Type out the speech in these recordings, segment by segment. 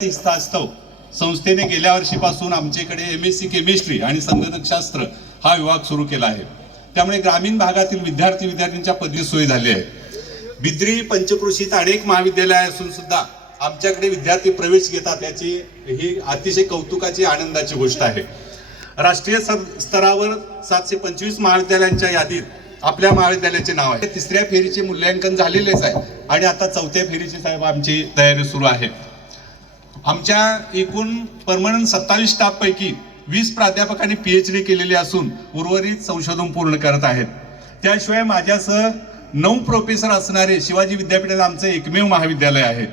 वास्तव संस्थेने गेल्या वर्षीपासून आमच्याकडे MSc केमिस्ट्री आणि संगणकशास्त्र हा विभाग सुरू केला आहे। त्यामुळे ग्रामीण भागातील विद्यार्थ्यांच्या पदवी सोय झाली आहे। बिद्री पंचक्रोशीत अनेक महाविद्यालय असून सुद्धा आमच्याकडे विद्यार्थी प्रवेश घेतात याची ही अतिशय कौतुकाची आनंदाची गोष्ट आहे। राष्ट्रीय स्तरावर 725 महाविद्यालयांच्या यादीत आपल्या महाविद्यालयाचे नाव आहे। तिसऱ्या फेरीचे मूल्यांकन झालेलेच आहे आणि आता चौथ्या फेरीची साहेब आमची तयारी सुरू आहे। आमच्या एकूण परमनंट 27 स्टाफ पैकी 20 प्राध्यापकांनी PhD केलेली असून उर्वरित संशोधन पूर्ण करत आहेत। त्याशिवाय माझ्यासह 9 प्रोफेसर असणारे शिवाजी विद्यापीठात आमचं एकमेव महाविद्यालय आहे।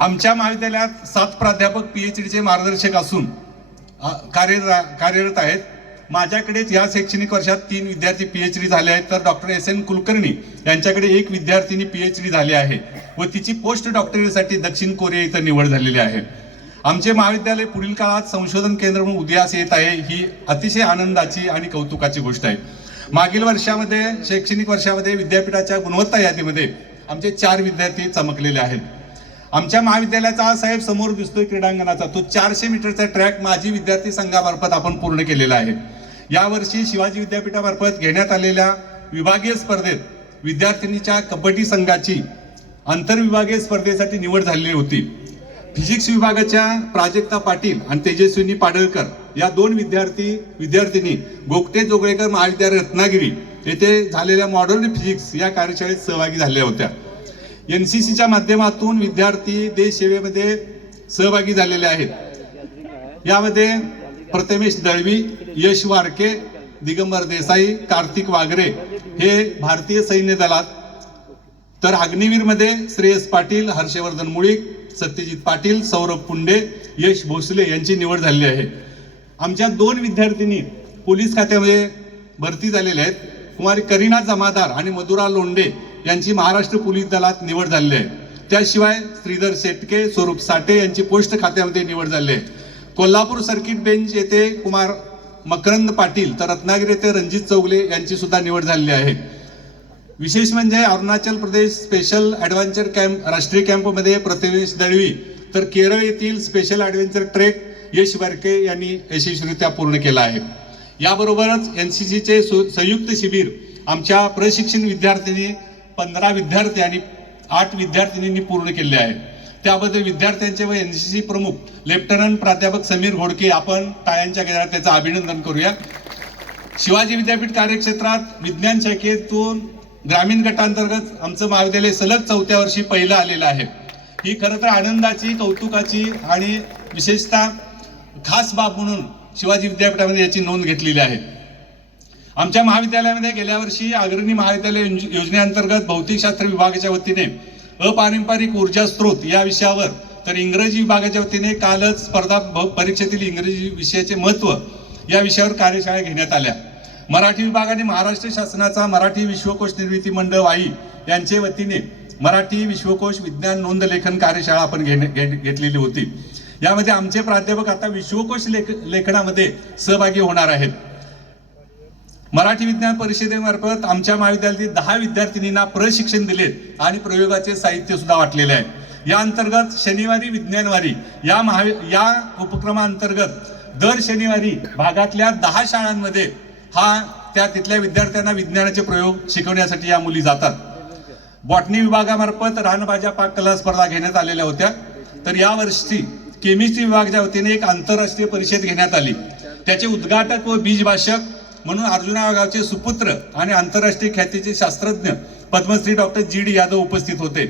आमच्या महाविद्यालयात 7 प्राध्यापक PhDचे मार्गदर्शक असून कार्यरत आहेत। माझ्याकडेच या शैक्षणिक वर्षात 3 विद्यार्थी PhD झाले आहेत, तर डॉक्टर SN कुलकर्णी यांच्याकडे 1 विद्यार्थिनी PhD झाली आहे व तिची पोस्ट डॉक्टरेटसाठी दक्षिण कोरिया इथं निवड झालेली आहे। आमचे महाविद्यालय पुढील काळात संशोधन केंद्र म्हणून उदयास येत आहे, ही अतिशय आनंदाची आणि कौतुकाची गोष्ट आहे। मागील वर्षामध्ये शैक्षणिक वर्षामध्ये विद्यापीठाच्या गुणवत्ता यादीमध्ये आमचे 4 विद्यार्थी चमकलेले आहेत। आमच्या महाविद्यालयाचा हा साहेब समोर दिसतोय क्रीडांगणाचा, तो 400 मीटरचा ट्रॅक माजी विद्यार्थी संघामार्फत आपण पूर्ण केलेला आहे। यावर्षी शिवाजी विद्यापीठामार्फत घेण्यात आलेल्या विभागीय स्पर्धेत विद्यार्थिनीच्या कबड्डी संघाची आंतरविभागीय स्पर्धेसाठी निवड झालेली होती। फिजिक्स विभागाच्या प्राजक्ता पाटील आणि तेजस्विनी पाडळकर या 2 विद्यार्थिनी गोगटे जोगळेकर महाविद्यालय रत्नागिरी येथे झालेल्या मॉडर्न फिजिक्स या कार्यशाळेत सहभागी झाल्या होत्या। NCCच्या माध्यमातून विद्यार्थी देश सेवेमध्ये सहभागी झालेले आहेत। यामध्ये प्रथमेश दळवी, यश वारके, दिगंबर देसाई, कार्तिक वागरे हे भारतीय सैन्य दलात, तर अग्निवीरमध्ये श्रेयस पाटील, हर्षवर्धन मुळीक, सत्यजित पाटील, सौरभ पुंडे, यश भोसले यांची निवड झालेली आहे। आमच्या 2 विद्यार्थिनी पोलीस खात्यामध्ये भरती झालेल्या आहेत। कुमारी करीना जमादार आणि मधुरा लोंढे यांची महाराष्ट्र पोलीस दलात निवड झालेली आहे। त्याशिवाय श्रीधर शेटके, स्वरूप साठे यांची पोस्ट खात्यामध्ये निवड झाली आहे। कोल्हापूर सर्किट बेंच येथे कुमार मकरंद पाटील, तर रत्नागिरी येथे रणजित चौगले यांची सुद्धा निवड झालेली आहे। विशेष म्हणजे Arunachal Pradesh special adventure camp राष्ट्रीय कॅम्पमध्ये प्रथमेश दळवी, तर केरळ येथील स्पेशल ॲडव्हेंचर ट्रेक यश वारके यांनी यशस्वीरित्या पूर्ण केला आहे। याबरोबरच NCCचे संयुक्त शिबिर आमच्या प्रशिक्षण विद्यार्थ्यांनी 15 विद्यार्थी आणि 8 विद्यार्थिनींनी पूर्ण केले आहे। त्याबद्दल विद्यार्थ्यांचे व NCC प्रमुख लेफ्टनंट प्राध्यापक समीर घोडके आपण टाळ्यांच्या गजरात त्याचं अभिनंदन करूया। शिवाजी विद्यापीठ कार्यक्षेत्रात विज्ञान शाखेतून ग्रामीण गटांतर्गत आमचं महाविद्यालय सलग 4थ्या वर्षी पहिलं आलेलं आहे। ही खरं तर आनंदाची, कौतुकाची आणि विशेषतः खास बाब म्हणून शिवाजी विद्यापीठामध्ये याची नोंद घेतलेली आहे। आमच्या महाविद्यालयामध्ये गेल्या वर्षी अग्रणी महाविद्यालय योजनेअंतर्गत भौतिकशास्त्र विभागाच्या वतीने अपारंपरिक ऊर्जा स्रोत या विषयावर, तर इंग्रजी विभागाच्या वतीने कालच स्पर्धा परीक्षेतील इंग्रजी विषयाचे महत्त्व या विषयावर कार्यशाळा घेण्यात आल्या। मराठी विभागाने महाराष्ट्र शासनाचा मराठी विश्वकोश निर्मिती मंडळ वाई यांच्या वतीने मराठी विश्वकोश विज्ञान नोंद लेखन कार्यशाळा आपण घेतलेली होती। यामध्ये आमचे प्राध्यापक आता विश्वकोश लेखनामध्ये सहभागी होणार आहेत। मराठी विज्ञान परिषदेमार्फत आमच्या महाविद्यालयातील 10 विद्यार्थिनींना प्रशिक्षण दिले आणि प्रयोगाचे साहित्य सुद्धा वाटलेले आहे। या अंतर्गत शनिवारी विज्ञानवारी या उपक्रमाअंतर्गत दर शनिवारी भागातल्या 10 शाळांमध्ये तिथल्या विद्यार्थ्यांना विज्ञानाचे प्रयोग शिकवण्यासाठी या मुली जातात। बॉटनी विभागामार्फत रानभाज्या पाक कला स्पर्धा घेण्यात आलेल्या होत्या, तर यावर्षी केमिस्ट्री विभागाच्या वतीने एक आंतरराष्ट्रीय परिषद घेण्यात आली। त्याचे उद्घाटक व बीजभाषक म्हणून अर्जुना गावचे सुपुत्र आणि आंतरराष्ट्रीय ख्यातीचे शास्त्रज्ञ पद्मश्री डॉक्टर GD यादव उपस्थित होते।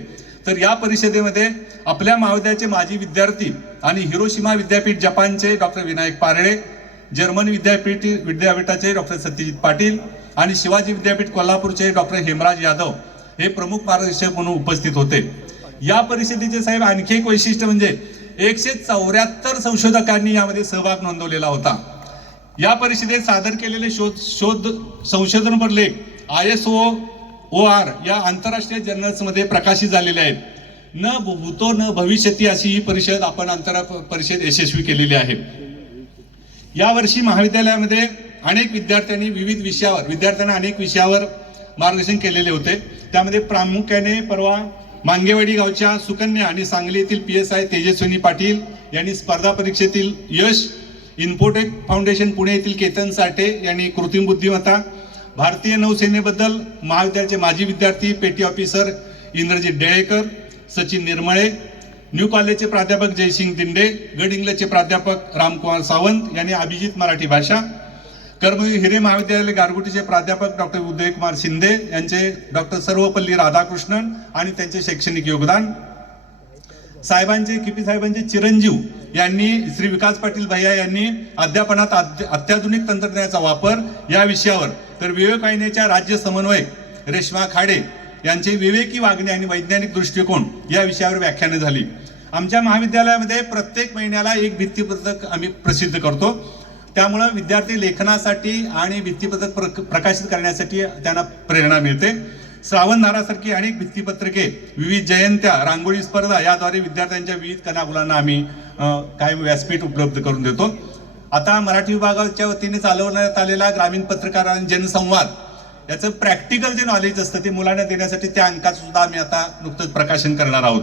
तर या परिषदेमध्ये आपल्या महाविद्यालयाचे माजी विद्यार्थी आणि हिरोशिमा विद्यापीठ जपानचे डॉक्टर विनायक पारळे, जर्मन विद्यापीठाचे डॉक्टर सत्यजित पाटील आणि शिवाजी विद्यापीठ कोल्हापूरचे डॉक्टर हेमराज यादव हे प्रमुख मार्गदर्शक म्हणून उपस्थित होते। या परिषदेचे साहेब आणखी एक वैशिष्ट्य म्हणजे 174 संशोधकांनी यामध्ये सहभाग नोंदवलेला होता। या परिषदेत सादर केलेले संशोधन लेख ISOOR या आंतरराष्ट्रीय जर्नल्समध्ये प्रकाशित झालेले आहेत। न भूतो न भविष्यती अशी ही परिषद आपण परिषद यशस्वी केलेली आहे। यावर्षी महाविद्यालयामध्ये अनेक विद्यार्थ्यांना अनेक विषयावर मार्गदर्शन केलेले होते। त्यामध्ये प्रामुख्याने परवा मांगेवाडी गावच्या सुकन्या आणि सांगली येथील PSI तेजस्विनी पाटील यांनी स्पर्धा परीक्षेतील यश, इन्फोटेक फाउंडेशन पुणे येथील केतन साठे यांनी कृत्रिम बुद्धिमत्ता, भारतीय नौसेनेबद्दल महाविद्यालयाचे माजी विद्यार्थी पेटी ऑफिसर इंद्रजित डेळेकर, सचिन निर्मळे, न्यू कॉलेजचे प्राध्यापक जयसिंग दिंडे, गड इंग्लजचे प्राध्यापक रामकुमार सावंत यांनी अभिजित मराठी भाषा, कर्मवीर हिरे महाविद्यालय गारगोटीचे प्राध्यापक डॉक्टर उदयकुमार शिंदे यांचे डॉक्टर सर्वपल्ली राधाकृष्णन आणि त्यांचे शैक्षणिक योगदान, साहेबांचे किपी साहेबांचे चिरंजीव यांनी श्री विकास पाटील भैया यांनी अध्यापनात अत्याधुनिक तंत्रज्ञानाचा वापर या विषयावर, तर विवेक वाहिनीच्या राज्य समन्वयक रेश्मा खाडे यांचे विवेकी वागणे आणि वैज्ञानिक दृष्टिकोन या विषयावर व्याख्याने झाली. आमच्या महाविद्यालयामध्ये प्रत्येक महिन्याला एक भित्तीपत्रक आम्ही प्रसिद्ध करतो. त्यामुळे विद्यार्थी लेखनासाठी आणि भित्तीपत्रक प्रकाशित करण्यासाठी त्यांना प्रेरणा मिळते. श्रावणधारासारखी अनेक भित्तीपत्रके, विविध जयंत्या, रांगोळी स्पर्धा याद्वारे विद्यार्थ्यांच्या विविध कलागुणांना आम्ही कायम व्यासपीठ उपलब्ध करून देतो. आता मराठी विभागाच्या वतीने चालवण्यात आलेला ग्रामीण पत्रकार आणि जनसंवाद याचं प्रॅक्टिकल जे नॉलेज असतं ते मुलांना देण्यासाठी त्या अंकाचं सुद्धा आम्ही आता नुकतंच प्रकाशन करणार आहोत.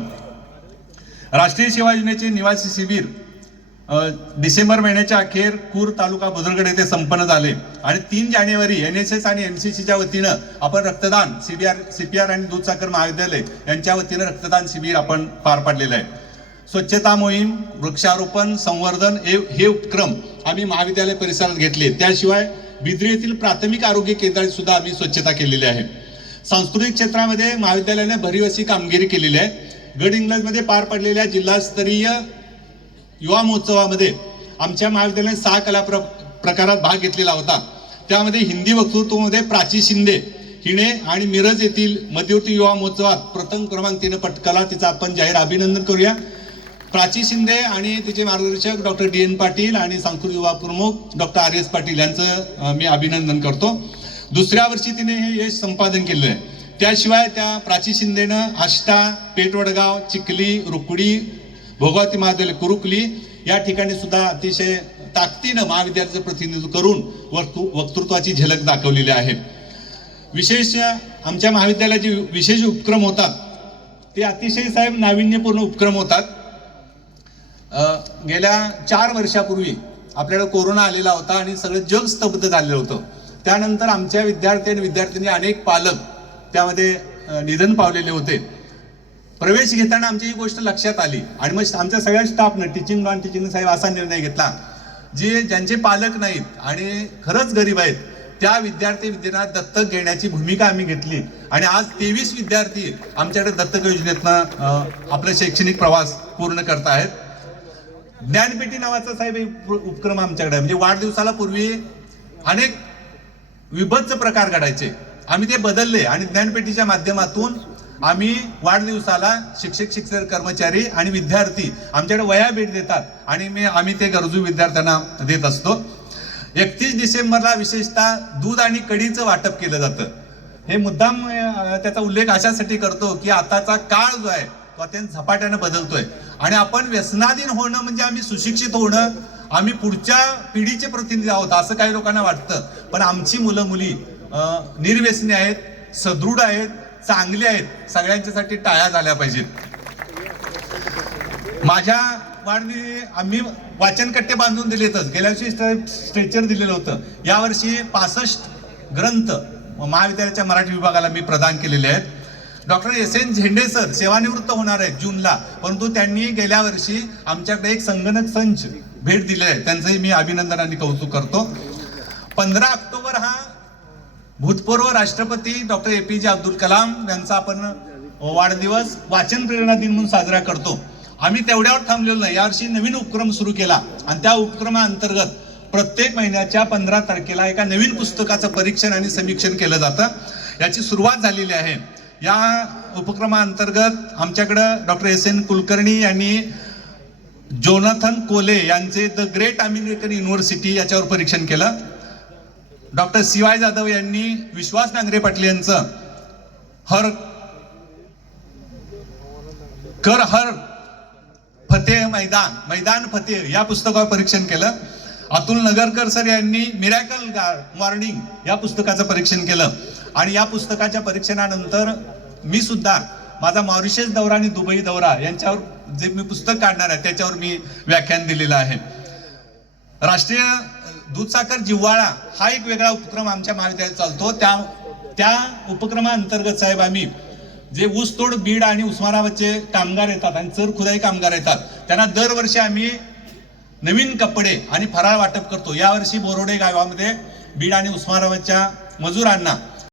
राष्ट्रीय सेवा योजनेचे निवासी शिबिर डिसेंबर महिन्याच्या अखेर कूर तालुका बुजुर्गड येथे संपन्न झाले आणि 3 जानेवारी NSS आणि NCCच्या वतीनं आपण रक्तदान CPR आणि दूधसागर महाविद्यालय यांच्या वतीनं रक्तदान शिबिर आपण पार पाडलेलं आहे. स्वच्छता मोहीम, वृक्षारोपण, संवर्धन हे उपक्रम आम्ही महाविद्यालय परिसरात घेतले. त्याशिवाय बिद्री येथील प्राथमिक आरोग्य केंद्रात सुद्धा आम्ही स्वच्छता केलेली आहे. सांस्कृतिक क्षेत्रामध्ये महाविद्यालयाने भरीव अशी कामगिरी केलेली आहे. गड इंग्लजमध्ये पार पडलेल्या जिल्हास्तरीय युवा महोत्सवामध्ये आमच्या महाविद्यालयाने 6 कला प्रकारात भाग घेतलेला होता. त्यामध्ये हिंदी वक्तृत्वामध्ये प्राची शिंदे हिने आणि मिरज येथील मध्यवर्ती युवा महोत्सवात प्रथम क्रमांक तिने पटकावला. तिचं आपण जाहीर अभिनंदन करूया. प्राची शिंदे आणि तिचे मार्गदर्शक डॉक्टर DN पाटील आणि सांस्कृतिक युवा प्रमुख डॉक्टर RS पाटील यांचं मी अभिनंदन करतो. दुसऱ्या वर्षी तिने हे यश संपादन केलेलं आहे. त्याशिवाय त्या प्राची शिंदेनं आष्टा, पेठवडगाव, चिखली, रुकडी, भोगावती महाविद्यालय कुरुकली या ठिकाणी सुद्धा अतिशय ताकदीनं महाविद्यालयाचं प्रतिनिधित्व करून वक्तृत्वाची झलक दाखवलेली आहे. विशेष आमच्या महाविद्यालयाचे विशेष उपक्रम होतात ते अतिशय साहेब नाविन्यपूर्ण उपक्रम होतात. गेल्या 4 वर्षापूर्वी आपल्याला कोरोना आलेला होता आणि सगळं जग स्तब्ध झालेलं होतं. त्यानंतर आमच्या विद्यार्थी आणि विद्यार्थिनी अनेक पालक त्यामध्ये निधन पावलेले होते. प्रवेश घेताना आमची ही गोष्ट लक्षात आली आणि मग आमच्या सगळ्या स्टाफनं टीचिंग नॉन टीचिंग साहेब असा निर्णय घेतला ज्यांचे पालक नाहीत आणि खरंच गरीब आहेत त्या विद्यार्थ्यांना दत्तक घेण्याची भूमिका आम्ही घेतली आणि आज 23 विद्यार्थी आमच्याकडे दत्तक योजनेतनं आपला शैक्षणिक प्रवास पूर्ण करत आहेत. ज्ञानपेटी नावाचा साहेब एक उपक्रम आमच्याकडे म्हणजे वाढदिवसाला पूर्वी अनेक विभत्स प्रकार घडायचे. आम्ही ते बदलले आणि ज्ञानपेटीच्या माध्यमातून आम्ही वाढदिवसाला शिक्षक कर्मचारी आणि विद्यार्थी आमच्याकडे वह्या भेट देतात आणि आम्ही ते गरजू विद्यार्थ्यांना देत असतो. 31 डिसेंबरला विशेषतः दूध आणि कढीचं वाटप केलं जातं. हे मुद्दाम त्याचा उल्लेख अशासाठी करतो की आताचा काळ जो आहे तो अत्यंत झपाट्यानं बदलतोय आणि आपण व्यसनाधीन होणं म्हणजे आम्ही सुशिक्षित होणं, आम्ही पुढच्या पिढीचे प्रतिनिधी आहोत असं काही लोकांना वाटतं. पण आमची मुलं मुली निर्व्यसनी आहेत, सदृढ आहेत, चांगली आहेत. सगळ्यांच्यासाठी टाळ्या झाल्या पाहिजेत. माझ्या वाढदिवशी आम्ही वाचनकट्टे बांधून दिलेतच. गेल्या वर्षी स्ट्रेचर दिलेलं होतं. यावर्षी 65 ग्रंथ महाविद्यालयाच्या मराठी विभागाला मी प्रदान केलेले आहेत. डॉक्टर SN झेंडे सर सेवानिवृत्त होणार आहेत जूनला, परंतु त्यांनी गेल्या वर्षी आमच्याकडे एक संगणक संच भेट दिले आहे. त्यांचंही मी अभिनंदन आणि कौतुक करतो. 15 ऑक्टोबर हा भूतपूर्व राष्ट्रपती डॉक्टर APJ अब्दुल कलाम यांचा आपण वाढदिवस वाचन प्रेरणा दिन म्हणून साजरा करतो. आम्ही तेवढ्यावर थांबलेलो नाही. यावर्षी नवीन उपक्रम सुरू केला आणि त्या उपक्रमाअंतर्गत प्रत्येक महिन्याच्या 15 तारखेला एका नवीन पुस्तकाचं परीक्षण आणि समीक्षण केलं जातं. याची सुरुवात झालेली आहे. या उपक्रमाअंतर्गत आमच्याकडं डॉक्टर SN कुलकर्णी यांनी जोनाथन कोले यांचे द ग्रेट अमेरिकन युनिव्हर्सिटी याच्यावर परीक्षण केलं. डॉक्टर CY जाधव यांनी विश्वास नांगरे पाटील यांचं हर फतेह मैदान फतेह या पुस्तकावर परीक्षण केलं. अतुल नगरकर सर यांनी मिरॅकल मॉर्निंग या पुस्तकाचं परीक्षण केलं आणि या पुस्तकाच्या परीक्षणानंतर मी सुद्धा माझा मॉरिशस दौरा आणि दुबई दौरा यांच्यावर जे मी पुस्तक काढणार आहे त्याच्यावर मी व्याख्यान दिलेलं आहे. राष्ट्रीय दूध साखर जिव्हाळा हा एक वेगळा उपक्रम आमच्या महाविद्यालयात चालतो. त्या उपक्रमाअंतर्गत साहेब आम्ही जे ऊसतोड बीड आणि उस्मानाबादचे कामगार येतात आणि चर खुदाई कामगार येतात त्यांना दरवर्षी आम्ही नवीन कपडे आणि फराळ वाटप करतो. यावर्षी बोरोडे गावामध्ये बीड आणि उस्मानाबादच्या मजुरांना